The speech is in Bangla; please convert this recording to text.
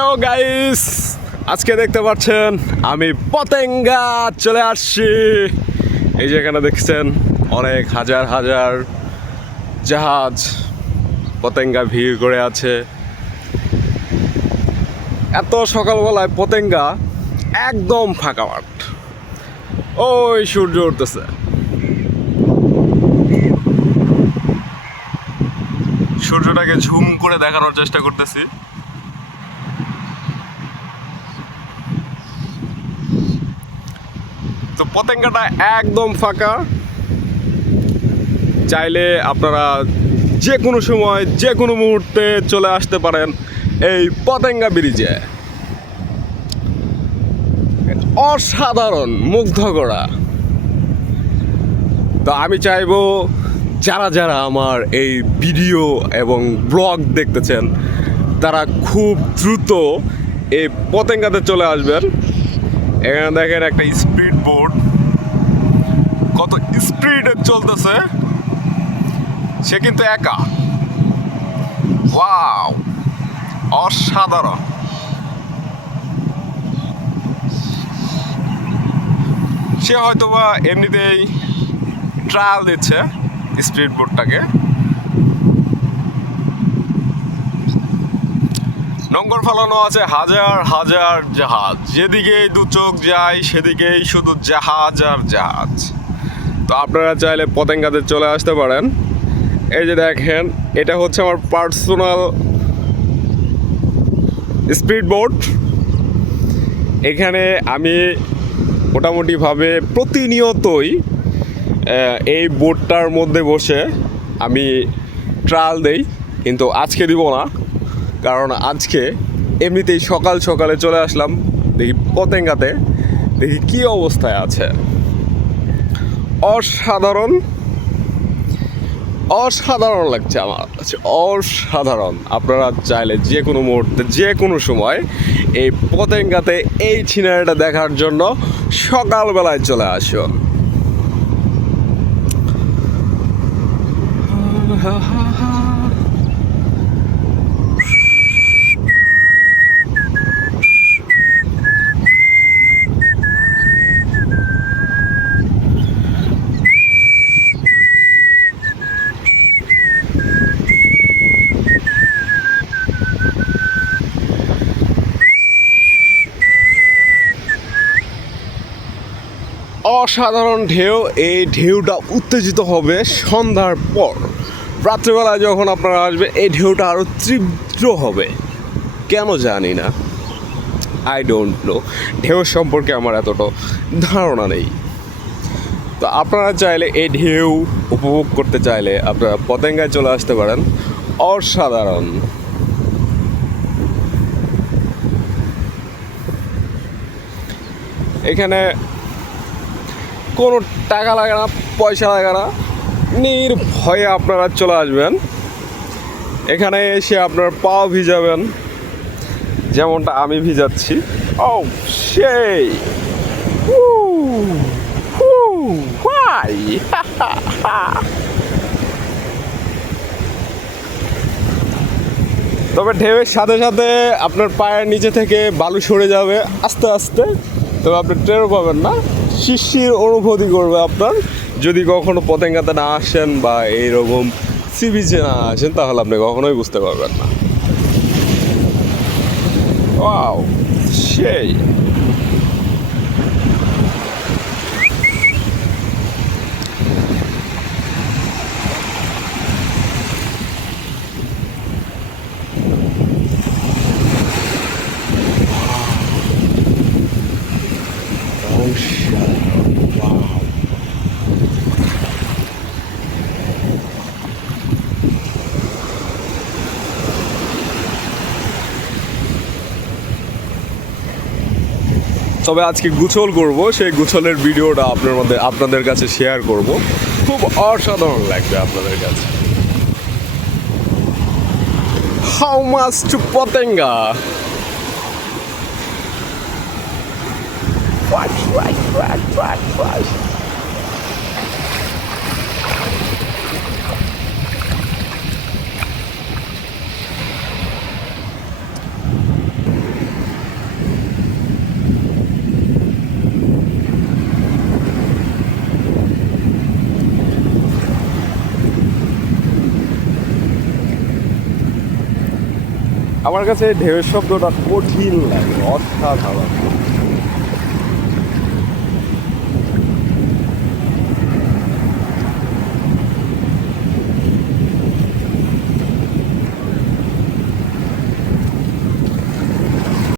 হ্যালো গাইস, আজকে দেখতে পাচ্ছেন আমি পতেঙ্গা চলে আসছি। এই যে এখানে দেখছেন অনেক হাজার হাজার জাহাজ পতেঙ্গা ভিড় করে আছে। এত সকালবেলায় পতেঙ্গা একদম ফাঁকা মাঠ। ওই সূর্য উঠতেছে, সূর্যটাকে ঝুম করে দেখানোর চেষ্টা করতেছি। তো পতেঙ্গাটা একদম ফাঁকা, চাইলে আপনারা যে কোনো সময় যে কোনো মুহূর্তে চলে আসতে পারেন এই পতেঙ্গা ব্রিজে। অসাধারণ, মুগ্ধ করা। তো আমি চাইবো যারা যারা আমার এই ভিডিও এবং ব্লগ দেখতেছেন তারা খুব দ্রুত এই পতেঙ্গাতে চলে আসবেন। এখানে দেখেন একটা স্পিড বোট কত স্পিডে চলতেছে, সে কিন্তু একা। ওয়াও, অসাধারণ। সে হয়তোবা এমনিতেই ট্রায়াল দিচ্ছে স্পিড বোটটাকে। নোঙর ফেলানো আছে হাজার হাজার জাহাজ, যেদিকেই দু চোখ যায় সেদিকেই শুধু জাহাজ আর জাহাজ। তো আপনারা চাইলে পতেঙ্গাতে চলে আসতে পারেন। এই যে দেখেন, এটা হচ্ছে আমার পার্সোনাল স্পিড বোট। এখানে আমি মোটামুটিভাবে প্রতিনিয়তই এই বোটটার মধ্যে বসে আমি ট্রায়াল দেই, কিন্তু আজকে দিব না, কারণ আজকে এমনিতেই সকাল সকালে চলে আসলাম। দেখি পতেঙ্গাতে, দেখি কী অবস্থায় আছে। অসাধারণ, অসাধারণ লাগছে আমার কাছে, অসাধারণ। আপনারা চাইলে যে কোনো মুহূর্তে যে কোনো সময় এই পতেঙ্গাতে এই সিনারিটা দেখার জন্য সকালবেলায় চলে আসুন। অসাধারণ ঢেউ। এই ঢেউটা উত্তেজিত হবে সন্ধ্যার পর। রাত্রিবেলায় যখন আপনারা আসবে এই ঢেউটা আরও তীব্র হবে, কেন জানি না, আই ডোন্ট নো। ঢেউ সম্পর্কে আমার এতটা ধারণা নেই। তো আপনারা চাইলে এই ঢেউ উপভোগ করতে চাইলে আপনারা পতেঙ্গায় চলে আসতে পারেন। অসাধারণ। এখানে কোনো টাকা লাগে না, পয়সা লাগে না, নির্ভয়ে আপনারা চলে আসবেন। এখানে এসে আপনারা পাও ভিজাবেন, যেমনটা আমি ভিজাচ্ছি। ও সেই তবে ঢেউয়ের সাথে সাথে আপনার পায়ের নিচে থেকে বালু সরে যাবে আস্তে আস্তে, তবে আপনি টেরও পাবেন না। শিশির অনুভূতি করবে আপনার। যদি কখনো পতেঙ্গাতে না আসেন বা এইরকম সি বিচে না আসেন তাহলে আপনি কখনোই বুঝতে পারবেন না। ওয়াও, সেই। তবে আজকে গোসল করব, সেই গোসলের ভিডিওটা আপনাদের কাছে শেয়ার করব। খুব অসাধারণ লাগবে আপনাদের কাছে। How much to Patenga? আমার কাছে ঢেউয়ের শব্দটা কঠিন লাগে, অসাধারণ।